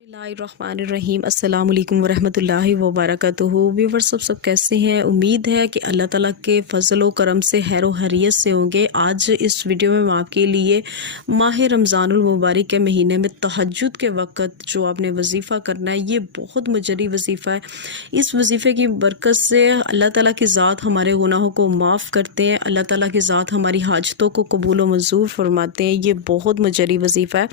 बिस्मिल्लाहिर्रहमानिर्रहीम। अस्सलाम वालेकुम वरहमतुल्लाहि वबरकातुहू। व्यूअर्स सब कैसे हैं? उम्मीद है कि अल्लाह ताला के फ़ज़ल व करम से खैर व खैरियत से होंगे। आज इस वीडियो में मैं आपके लिए माह रमज़ानुल मुबारक के महीने में तहज्जुद के वक़्त जो आपने वजीफ़ा करना है, ये बहुत मुजर्री वजीफ़ा है। इस वजीफ़े की बरकत से अल्लाह ताला की ज़ात हमारे गुनाहों को माफ़ करते हैं, अल्लाह ताला की ज़ात हमारी हाजतों को कबूल व मंजूर फरमाते हैं। ये बहुत मुजर्री वजीफ़ा है,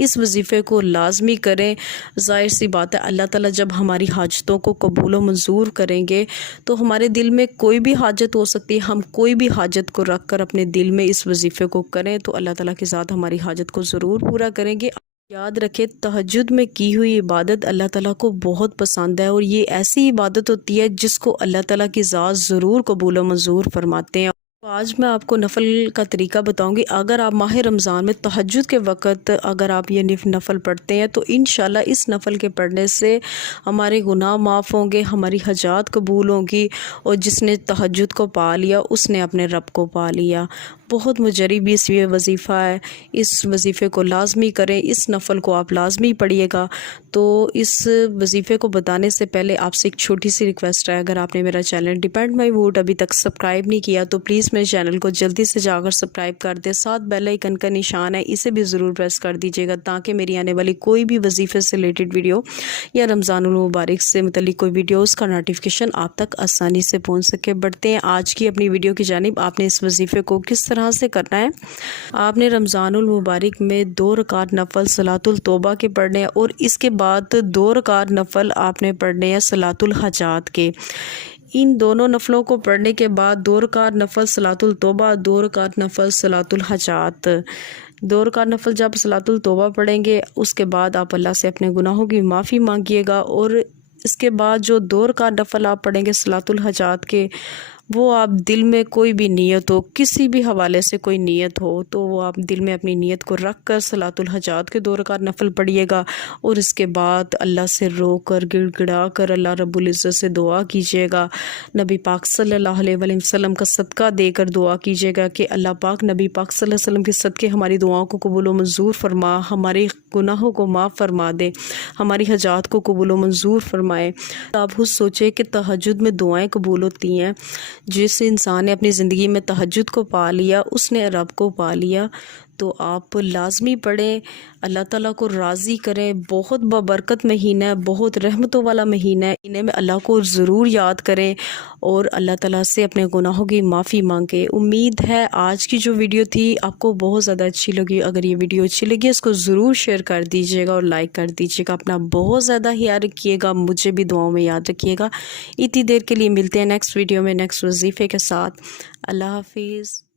इस वजीफ़े को लाजमी करें। ज़ाहिर सी बात है, अल्लाह ताला जब हमारी हाजतों को कबूल व मंजूर करेंगे तो हमारे दिल में कोई भी हाजत हो सकती है। हम कोई भी हाजत को रख कर अपने दिल में इस वजीफ़े को करें तो अल्लाह ताला के साथ हमारी हाजत को ज़रूर पूरा करेंगे। याद रखें, तहज्जुद में की हुई इबादत अल्लाह ताला को बहुत पसंद है और ये ऐसी इबादत होती है जिसको अल्लाह ताला की ज़ात ज़रूर कबूल व मंजूर फरमाते हैं। तो आज मैं आपको नफ़ल का तरीका बताऊंगी। अगर आप माह रमज़ान में तहज्जुद के वक़्त अगर आप ये नफ़ल पढ़ते हैं तो इंशाल्लाह इस नफ़ल के पढ़ने से हमारे गुनाह माफ़ होंगे, हमारी हजात कबूल होंगी और जिसने तहज्जुद को पा लिया उसने अपने रब को पा लिया। बहुत मुजर्री भी ये वजीफ़ा है, इस वजीफ़े को लाजमी करें। इस नफ़ल को आप लाजमी पढ़िएगा। तो इस वजीफ़े को बताने से पहले आपसे एक छोटी सी रिक्वेस्ट है, अगर आपने मेरा चैनल डिपेंड माई वूड अभी तक सब्सक्राइब नहीं किया तो प्लीज़ मेरे चैनल को जल्दी से जाकर सब्सक्राइब कर दें। साथ बेल आइकन का निशान है, इसे भी ज़रूर प्रेस कर दीजिएगा ताकि मेरी आने वाली कोई भी वजीफ़े से रिलेटेड वीडियो या रमज़ानुल मुबारक से मुतल्लिक़ कोई वीडियो उसका नोटिफिकेशन आप तक आसानी से पहुँच सके। बढ़ते हैं आज की अपनी वीडियो की जानिब। आपने इस वजीफ़े को किस तरह से करना है? आपने रमज़ानुल मुबारक में 2 रकात नफ़ल सलातुल तौबा के पढ़ने हैं और इसके बाद 2 रकात नफ़ल आपने पढ़ने हैं सलातुल हजात के। इन दोनों नफ़लों को पढ़ने के बाद 2 रकात नफ़ल सलातुल तौबा, 2 रकात नफ़ल सलातुल हजात। 2 रकात नफ़ल जब सलातुल तौबा पढ़ेंगे उसके बाद आप अल्लाह से अपने गुनाहों की माफ़ी मांगिएगा और इसके बाद जो 2 रकात नफ़ल आप पढ़ेंगे सलातुल हजात के, वो आप दिल में कोई भी नीयत हो, किसी भी हवाले से कोई नीयत हो तो वो आप दिल में अपनी नीयत को रख कर सलातुल हजात के 2 रकात नफ़ल पढ़िएगा और इसके बाद अल्लाह से रो कर गिड़गिड़ा कर अल्लाह रब्बुल इज़्ज़त से दुआ कीजिएगा। नबी पाक सल्लल्लाहु अलैहि वसल्लम का सदका देकर दुआ कीजिएगा कि अल्लाह पाक नबी पाक सल्लल्लाहु अलैहि वसल्लम के सदके हमारी दुआओं को कबूल व मंजूर फरमा, हमारे गुनाहों को माफ़ फरमा दे, हमारी हजात को कबूल व मंजूर फरमाए। आप खुद सोचें कि तहज्जुद में दुआएं कबूल होती हैं। जिस इंसान ने अपनी ज़िंदगी में तहज्जुद को पा लिया उसने रब को पा लिया। तो आप लाजमी पढ़ें, अल्लाह ताला को राज़ी करें। बहुत बबरकत महीना है, बहुत रहमतों वाला महीना है। महीने में अल्लाह को ज़रूर याद करें और अल्लाह ताला से अपने गुनाहों की माफ़ी मांगें। उम्मीद है आज की जो वीडियो थी आपको बहुत ज़्यादा अच्छी लगी। अगर ये वीडियो अच्छी लगी इसको ज़रूर शेयर कर दीजिएगा और लाइक कर दीजिएगा। अपना बहुत ज़्यादा ख्याल रखिएगा, मुझे भी दुआओं में याद रखिएगा। इतनी देर के लिए मिलते हैं नेक्स्ट वीडियो में नेक्स्ट वजीफ़े के साथ। अल्लाह हाफिज़।